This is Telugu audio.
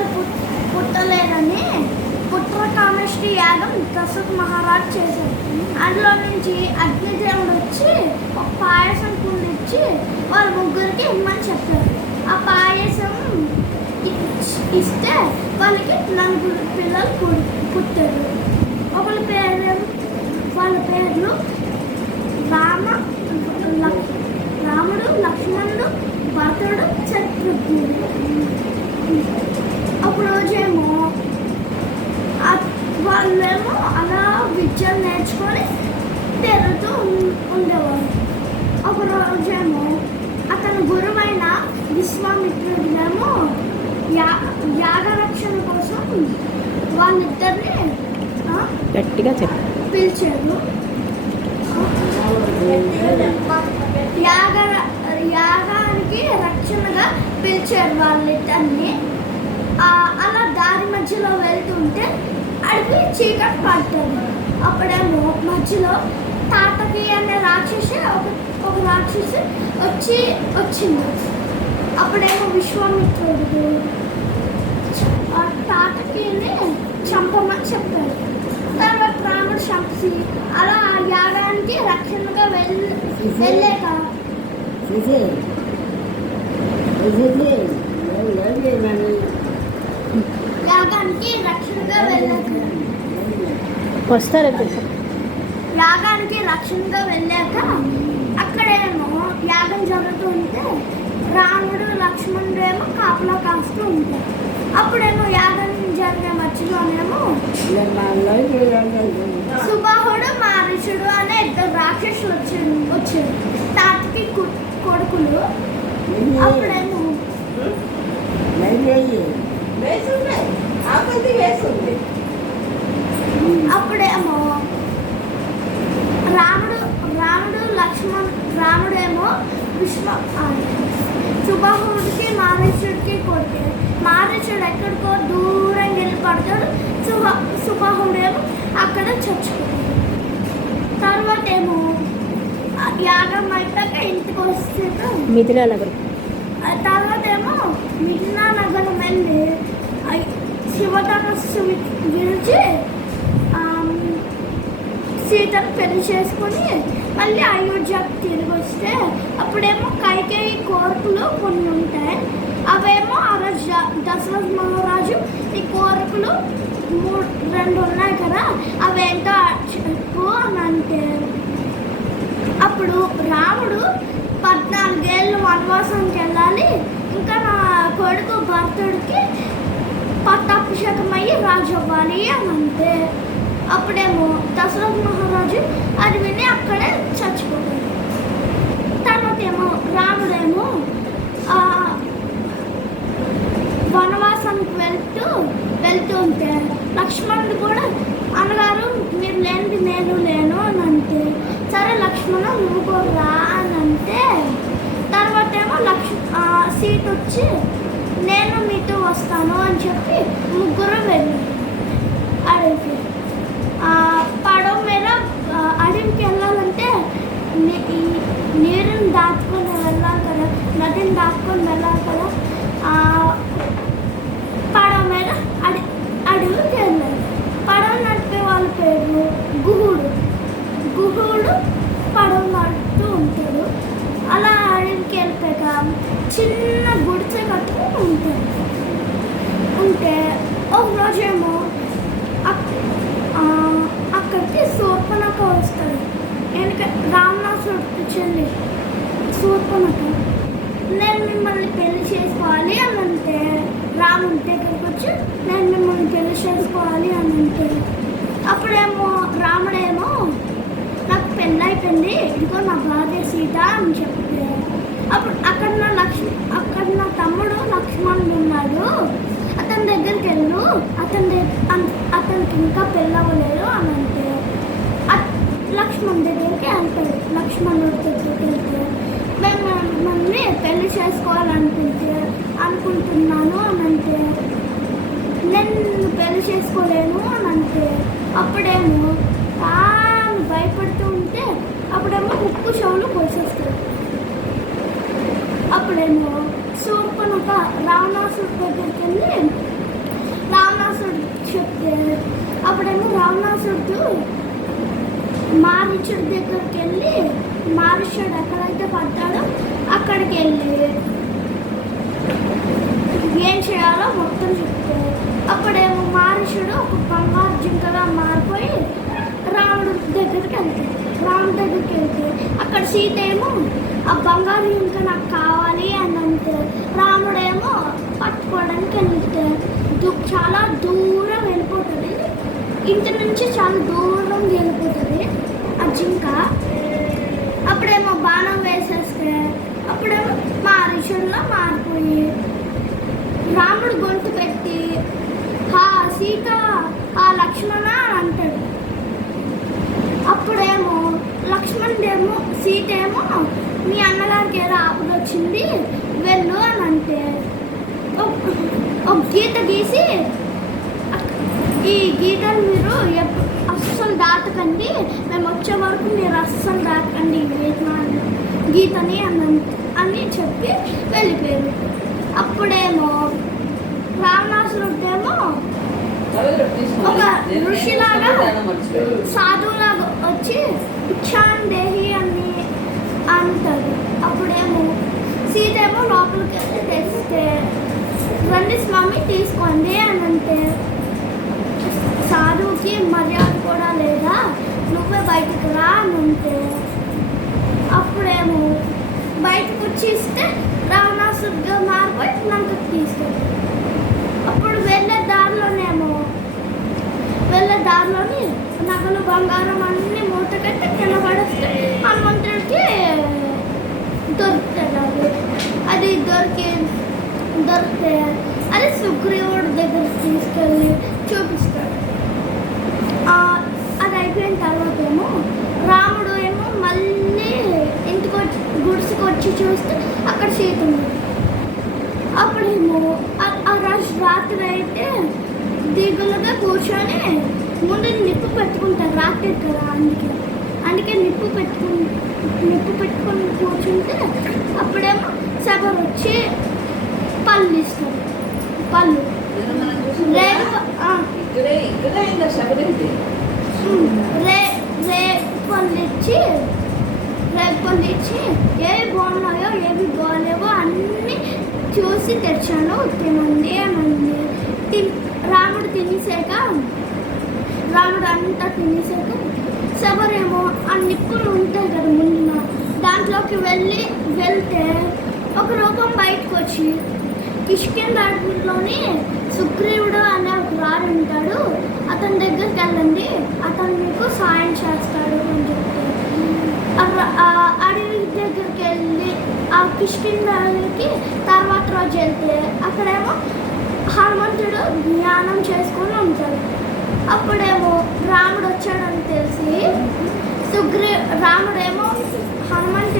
పిల్లలు పుట్టలేరని పుత్రకామేష్టి యాగం దశరథ మహారాజు చేశారు. అందులో నుంచి అగ్నిదేవుడు వచ్చి ఒక పాయసం కుండిచ్చి వాళ్ళ ముగ్గురికి ఇమ్మని చెప్పారు. ఆ పాయసం ఇస్తే వాళ్ళకి 4 పిల్లలు పుట్టారు. వాళ్ళ పేర్లు రాముడు, లక్ష్మణుడు, భరతుడు, శత్రుఘ్నుడు. ఒక రోజేమో వాళ్ళేమో అలా విద్యలు నేర్చుకొని తిరుగుతూ ఉండేవారు. ఒక రోజేమో అతని గురువైన విశ్వామిత్రుడేమో యాగరక్షణ కోసం వాళ్ళిద్దరిని గట్టిగా పిలిచారు. యాగానికి రక్షణగా పిలిచారు వాళ్ళిద్దరిని. అలా దారి మధ్యలో వెళ్తుంటే అడిగి చీకటి పడ్డారు. అప్పుడేమో మధ్యలో తాటకి అనే రాక్షసి ఒక రాక్షసి వచ్చింది. అప్పుడేమో విశ్వామిత్రుడు తాటకిని చంపమని చెప్పారు. తర్వాత రాముడు చంపి అలా యాగానికి రక్షణగా వెళ్ళాక యాగానికి రక్షణగా వెళ్ళాక అక్కడేమో యాగం జరుగుతూ ఉంటే రాముడు లక్ష్మణుడు ఏమో కాపలా కాస్తూ ఉంటారు. అప్పుడేమో యాగం జరిగే మధ్యలోనేమో సుబాహుడు, మారీచుడు అనే 2 రాక్షసులు వచ్చారు. తాతకి కొడుకులు. అప్పుడేమో రాముడేమో సుబాహుడికి మారీచుడికి కొడుకు. మారీచుడు ఎక్కడికో దూరం వెళ్ళి పడతాడు. సుబాహుడేమో అక్కడ చచ్చిపోతాడు. తర్వాత ఏమో యాగం అయిపోయాక ఇంటికి వస్తే మిథిలా నగరం. తర్వాత ఏమో మిథిలా నగరం వెళ్ళి శివధనస్సు గెలిచి సీతను పెళ్లి చేసుకొని మళ్ళీ అయోధ్యకు తిరిగి వస్తే అప్పుడేమో కైకేయి కోరికలు కొన్ని ఉంటాయి. అవేమో ఆ రోజు దశరథ మహారాజు ఈ కోరికలు 2 ఉన్నాయి కదా, అవేంటో చెప్పు అని అంటే అప్పుడు రాముడు 14 ఏళ్ళు వనవాసానికి వెళ్ళాలి. ఇంకా నా కొడుకు భరతుడికి పట్టాభిషేకం అయ్యి రాజు అవ్వాలి అని అంటే అప్పుడేమో దశరథ మహారాజు అది విని అక్కడే చచ్చిపోతాడు. తర్వాత ఏమో రాముడేమో వనవాసానికి వెళ్తూ ఉంటే లక్ష్మణుడు కూడా అన్నగారు మీరు లేనిది నేను లేను అని అంటే సరే లక్ష్మణ నువ్వు కూడా రా అని అంటే తర్వాత ఏమో సీత వచ్చి నేను మీతో వస్తాను అని చెప్పి ముగ్గురు వెళ్ళారు అడవికి. పడవ మీద అడవికి వెళ్ళాలంటే నీరుని దాటుకొని వెళ్ళాలి కదా, నదిని దాటుకొని వెళ్ళాలి కదా. పడవ మీద అడవికి వెళ్ళారు. పడవ నడిపే వాళ్ళ పేరు గుహుడు పడవ నడుపుతూ ఉంటాడు. అలా అడవికి వెళ్ళిపోయాక చిన్న గుడిసె కట్టుకుని ఉంటే ఒక రోజేమో అక్కడికి శూర్పణఖ వస్తాడు. ఎందుకంటే రావణాసురుడికి చెల్లి శూర్పణఖ నేను మిమ్మల్ని పెళ్లి చేసుకోవాలి అని అంటే రాముడి దగ్గరికి వచ్చి నేను మిమ్మల్ని పెళ్లి చేసుకోవాలి అని అంటే అప్పుడేమో రాముడేమో నాకు పెళ్ళి అయిపోయింది, ఇదిగో నా భార్య సీత అని చెప్తే అప్పుడు అక్కడ నా తమ్ముడు లక్ష్మణుడు ఉన్నాడు, అతని దగ్గరికి వెళ్ళు, అతనికి ఇంకా పెళ్ళవలేదు అని అంటే లక్ష్మణ్ దగ్గరికి వెళ్తాడు. లక్ష్మణుడి దగ్గరికి వెళ్తే మిమ్మల్ని పెళ్లి అనుకుంటున్నాను అని అంటే నేను పెళ్లి చేసుకోలేను అని అంటే అప్పుడేమో భయపడుతూ ఉంటే అప్పుడేమో ఉప్పు చెవులు పోసేస్తాడు. అప్పుడేమో శూర్పణఖ రావణాసురుడి దగ్గరికి వెళ్ళి చూపిస్తే అప్పుడేమో రావణాసురుడు మారీచుడి దగ్గరికి వెళ్ళి మారీచుడు ఎక్కడైతే పడ్డాడో అక్కడికి వెళ్ళి ఏం చేయాలో మొత్తం చెప్తే అప్పుడేమో మారీచుడు ఒక బంగారు జింకగా మారిపోయి రాముడి దగ్గరికి వెళ్తాడు. రాముడి దగ్గరికి వెళ్తే అక్కడ సీత ఏమో ఆ బంగారు జింక నాకు కావాలి అని అంటే రాముడేమో పట్టుకోవడానికి వెళ్తే చాలా దూరం వెళ్ళిపోతుంది. ఇంటి నుంచి చాలా దూరం వెళ్ళిపోతుంది ఆ జింక. అప్పుడేమో బాణం వేసేస్తే అప్పుడేమో మారీచుడిలో మారిపోయి రాముడు గొంతు పెట్టి హా సీత ఆ లక్ష్మణ అని అంటాడు. అప్పుడేమో లక్ష్మణుడేమో సీత ఏమో మీ అన్నగారికి ఏదో ఆపద వచ్చింది వెళ్ళు అని అంటే ఒక గీత గీసి ఈ గీతను మీరు అస్సలు దాటకండి, మేము వచ్చే వరకు మీరు అస్సలు దాటకండి ఈ గీతని అని చెప్పి వెళ్ళిపోయారు. అప్పుడేమో రావణాసురుడేమో ఒక ఋషిలాగా సాధువులాగా వచ్చి భిక్షాందేహి అని అంటాడు. అప్పుడేమో సీత ఏమో లోపలికి వెళ్ళి తెస్తే రండి స్వామి తీసుకోండి అని అంటే సాధువుకి మర్యాద కూడా లేదా, నువ్వే బయటకు రా అని అంటే అప్పుడేమో బయటకు వచ్చి ఇస్తే రావణాసురుడిగా మారిపోయి లంకకు తీసుకెళ్ళి అప్పుడు వెళ్ళే దారిలోని నగలు బంగారం అన్నీ మూట కట్టి కింద పడేస్తే హనుమంతుడికి దొరుకుతుంది. అది దొరికితే అది సుగ్రీవుడి దగ్గరికి తీసుకెళ్ళి చూపిస్తాడు. అది అయిపోయిన తర్వాత ఏమో రాముడు ఏమో మళ్ళీ ఇంటికి వచ్చి గుడిసెకి వచ్చి చూస్తే అక్కడ సీత ఉంది. అప్పుడేమో ఆ రోజు రాత్రి అయితే దిగులుగా కూర్చొని ముందు నిప్పు పెట్టుకుంటారు రాత్రి కదా, అందుకే నిప్పు పెట్టుకుని కూర్చుంటే అప్పుడేమో సభ వచ్చి పళ్ళు ఇస్తారు. పళ్ళు రేపళ్ళు ఇచ్చి ఏవి బాగున్నాయో ఏవి బాగాలేవో అన్నీ చూసి తెచ్చాను తినండి అని రాముడు అంతా తినేసాక శబరేమో ఆ నిప్పులు ఉంటాయి కదా ముందున దాంట్లోకి వెళ్తే ఒక రూపం బయటకు వచ్చి కిష్కింధలోని సుగ్రీవుడు అనే ఒక రాజు ఉంటాడు, అతని దగ్గరికి వెళ్ళండి, అతను మీకు సాయం చేస్తాడు అని చెప్తే అడవి దగ్గరికి వెళ్ళి ఆ కిష్కింధకి తర్వాత రోజు వెళ్తే అక్కడేమో హనుమంతుడు జ్ఞానం చేసుకొని ఉంటాడు. అప్పుడేమో రాముడు వచ్చాడని తెలిసి రాముడేమో హనుమంతుడు